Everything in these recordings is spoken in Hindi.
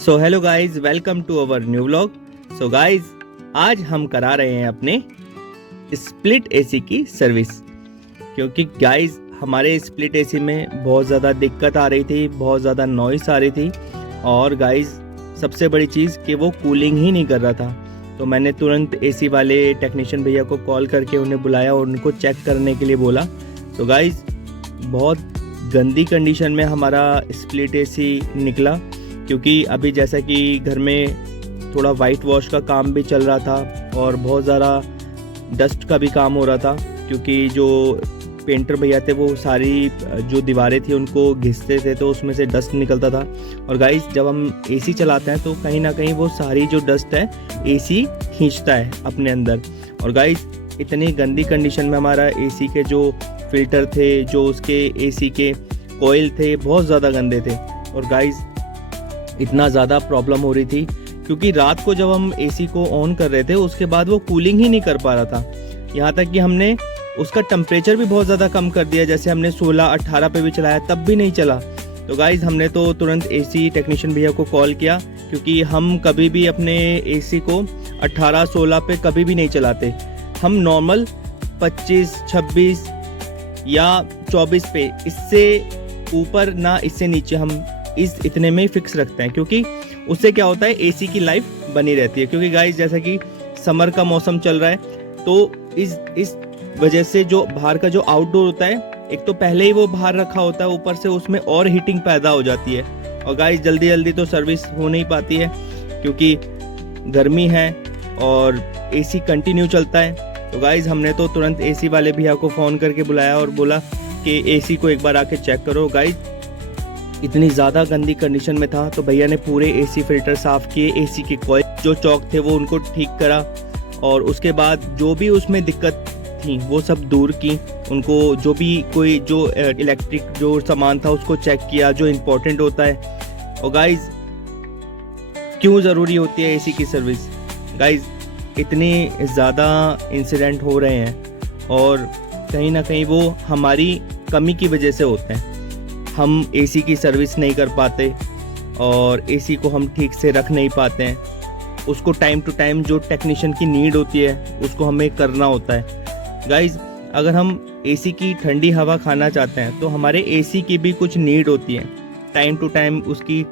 So hello guys, welcome to our new vlog. So guys, आज हम करा रहे हैं अपने स्प्लिट एसी की सर्विस, क्योंकि गाइज हमारे स्प्लिट एसी में बहुत ज़्यादा दिक्कत आ रही थी, बहुत ज़्यादा नॉइस आ रही थी और गाइज सबसे बड़ी चीज़ कि वो कूलिंग ही नहीं कर रहा था। तो मैंने तुरंत एसी वाले टेक्नीशियन भैया को कॉल करके उन्हें बुलाया और उनको चेक करने के लिए बोला। तो गाइज बहुत गंदी कंडीशन में हमारा स्प्लिट एसी निकला, क्योंकि अभी जैसा कि घर में थोड़ा वाइट वॉश का काम भी चल रहा था और बहुत ज़्यादा डस्ट का भी काम हो रहा था, क्योंकि जो पेंटर भैया थे वो सारी जो दीवारें थी उनको घिसते थे तो उसमें से डस्ट निकलता था। और गाइस जब हम एसी चलाते हैं तो कहीं ना कहीं वो सारी जो डस्ट है एसी खींचता है अपने अंदर। और गाइस इतनी गंदी कंडीशन में हमारा एसी के जो फिल्टर थे, जो उसके एसी के कॉइल थे, बहुत ज़्यादा गंदे थे। और गाइस इतना ज़्यादा प्रॉब्लम हो रही थी क्योंकि रात को जब हम एसी को ऑन कर रहे थे उसके बाद वो कूलिंग ही नहीं कर पा रहा था। यहाँ तक कि हमने उसका टेम्परेचर भी बहुत ज़्यादा कम कर दिया, जैसे हमने 16-18 पे भी चलाया तब भी नहीं चला। तो गाइज़ हमने तो तुरंत एसी टेक्नीशियन भैया को कॉल किया, क्योंकि हम कभी भी अपने एसी को 18-16 पे कभी भी नहीं चलाते। हम नॉर्मल 25-26 या 24 पे, इससे ऊपर ना इससे नीचे हम इतने में फिक्स रखते हैं, क्योंकि उससे क्या होता है एसी की लाइफ बनी रहती है। क्योंकि गाइस जैसा कि समर का मौसम चल रहा है तो इस वजह से जो बाहर का जो आउटडोर होता है, एक तो पहले ही वो बाहर रखा होता है, ऊपर से उसमें और हीटिंग पैदा हो जाती है। और गाइस जल्दी जल्दी तो सर्विस हो नहीं पाती है क्योंकि गर्मी है और एसी कंटिन्यू चलता है। तो गाइस हमने तो तुरंत एसी वाले भैया को फ़ोन करके बुलाया और बोला कि एसी को एक बार आके चेक करो। गाइस इतनी ज़्यादा गंदी कंडीशन में था तो भैया ने पूरे एसी फिल्टर साफ़ किए, एसी के कॉइल जो चौक थे वो उनको ठीक करा और उसके बाद जो भी उसमें दिक्कत थी वो सब दूर की। उनको जो भी कोई जो इलेक्ट्रिक जो सामान था उसको चेक किया जो इम्पोर्टेंट होता है। और गाइज क्यों ज़रूरी होती है एसी की सर्विस? गाइज इतने ज़्यादा इंसिडेंट हो रहे हैं और कहीं ना कहीं वो हमारी कमी की वजह से होते हैं। हम एसी की सर्विस नहीं कर पाते और एसी को हम ठीक से रख नहीं पाते हैं। उसको टाइम टू टाइम जो टेक्नीशियन की नीड होती है उसको हमें करना होता है। गाइज अगर हम एसी की ठंडी हवा खाना चाहते हैं तो हमारे एसी की भी कुछ नीड होती है। टाइम टू टाइम उसकी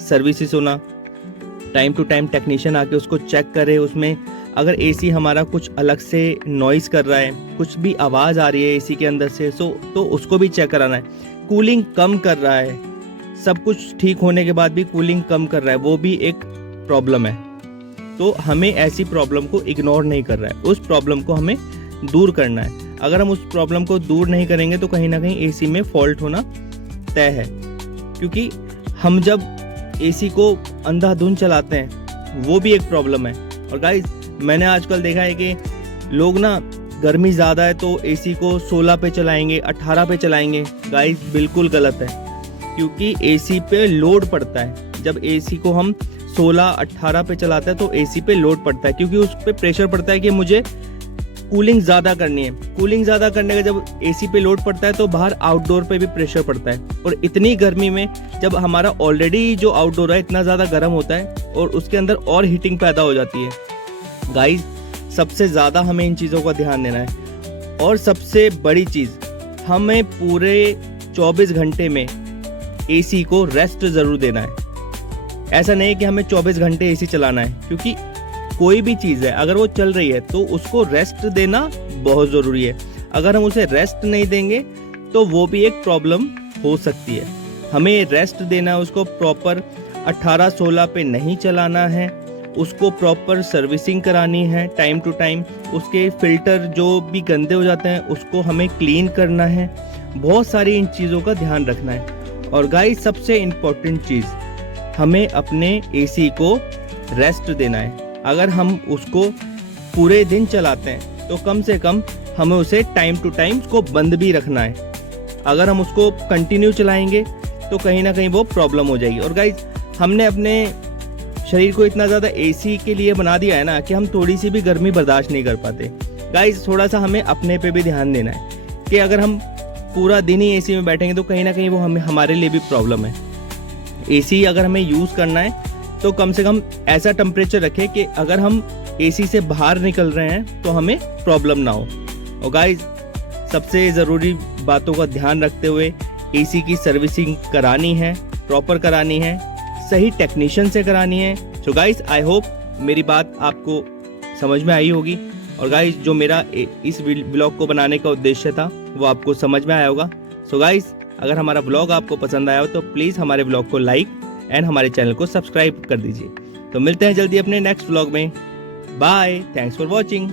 सर्विसेज होना, टाइम टू टाइम टेक्नीशियन आके उसको चेक करे। उसमें अगर एसी हमारा कुछ अलग से नॉइज़ कर रहा है, कुछ भी आवाज़ आ रही है एसी के अंदर से तो उसको भी चेक कराना है। कूलिंग कम कर रहा है, सब कुछ ठीक होने के बाद भी कूलिंग कम कर रहा है, वो भी एक प्रॉब्लम है। तो हमें ऐसी प्रॉब्लम को इग्नोर नहीं कर रहा है, उस प्रॉब्लम को हमें दूर करना है। अगर हम उस प्रॉब्लम को दूर नहीं करेंगे तो कहीं ना कहीं एसी में फॉल्ट होना तय है, क्योंकि हम जब एसी को अंधाधुंध चलाते हैं वो भी एक प्रॉब्लम है। और गाइस मैंने आजकल देखा है कि लोग ना गर्मी ज़्यादा है तो एसी को 16 पे चलाएंगे, 18 पे चलाएंगे। गाइस बिल्कुल गलत है, क्योंकि एसी पे लोड पड़ता है। जब एसी को हम 16-18 पे चलाते हैं तो एसी पे लोड पड़ता है, क्योंकि उस पे प्रेशर पड़ता है कि मुझे कूलिंग ज़्यादा करनी है। कूलिंग ज़्यादा करने का जब एसी पे लोड पड़ता है तो बाहर आउटडोर पे भी प्रेशर पड़ता है। और इतनी गर्मी में जब हमारा ऑलरेडी जो आउटडोर है इतना ज़्यादा गर्म होता है और उसके अंदर और हीटिंग पैदा हो जाती है। गाइस सबसे ज़्यादा हमें इन चीज़ों का ध्यान देना है। और सबसे बड़ी चीज़, हमें पूरे 24 घंटे में एसी को रेस्ट ज़रूर देना है। ऐसा नहीं है कि हमें 24 घंटे एसी चलाना है, क्योंकि कोई भी चीज़ है अगर वो चल रही है तो उसको रेस्ट देना बहुत ज़रूरी है। अगर हम उसे रेस्ट नहीं देंगे तो वो भी एक प्रॉब्लम हो सकती है। हमें रेस्ट देना है, उसको प्रॉपर 18-16 पे नहीं चलाना है, उसको प्रॉपर सर्विसिंग करानी है टाइम टू टाइम। उसके फिल्टर जो भी गंदे हो जाते हैं उसको हमें क्लीन करना है। बहुत सारी इन चीज़ों का ध्यान रखना है। और गाइस सबसे इम्पोर्टेंट चीज़, हमें अपने एसी को रेस्ट देना है। अगर हम उसको पूरे दिन चलाते हैं तो कम से कम हमें उसे टाइम टू टाइम उसको बंद भी रखना है। अगर हम उसको कंटिन्यू चलाएंगे तो कहीं ना कहीं वो प्रॉब्लम हो जाएगी। और गाइस हमने अपने शरीर को इतना ज़्यादा एसी के लिए बना दिया है ना कि हम थोड़ी सी भी गर्मी बर्दाश्त नहीं कर पाते। गाइस थोड़ा सा हमें अपने पे भी ध्यान देना है कि अगर हम पूरा दिन ही एसी में बैठेंगे तो कहीं ना कहीं वो हमारे लिए भी प्रॉब्लम है। एसी अगर हमें यूज़ करना है तो कम से कम ऐसा टेम्परेचर रखें कि अगर हम एसी से बाहर निकल रहे हैं तो हमें प्रॉब्लम ना हो। और गाइज सबसे ज़रूरी बातों का ध्यान रखते हुए एसी की सर्विसिंग करानी है, प्रॉपर करानी है, सही टेक्नीशियन से करानी है। सो गाइज आई होप मेरी बात आपको समझ में आई होगी। और गाइज जो मेरा इस ब्लॉग को बनाने का उद्देश्य था वो आपको समझ में आया होगा। सो गाइज अगर हमारा ब्लॉग आपको पसंद आया हो तो प्लीज़ हमारे ब्लॉग को लाइक एंड हमारे चैनल को सब्सक्राइब कर दीजिए। तो मिलते हैं जल्दी अपने नेक्स्ट ब्लॉग में। Bye, thanks for watching.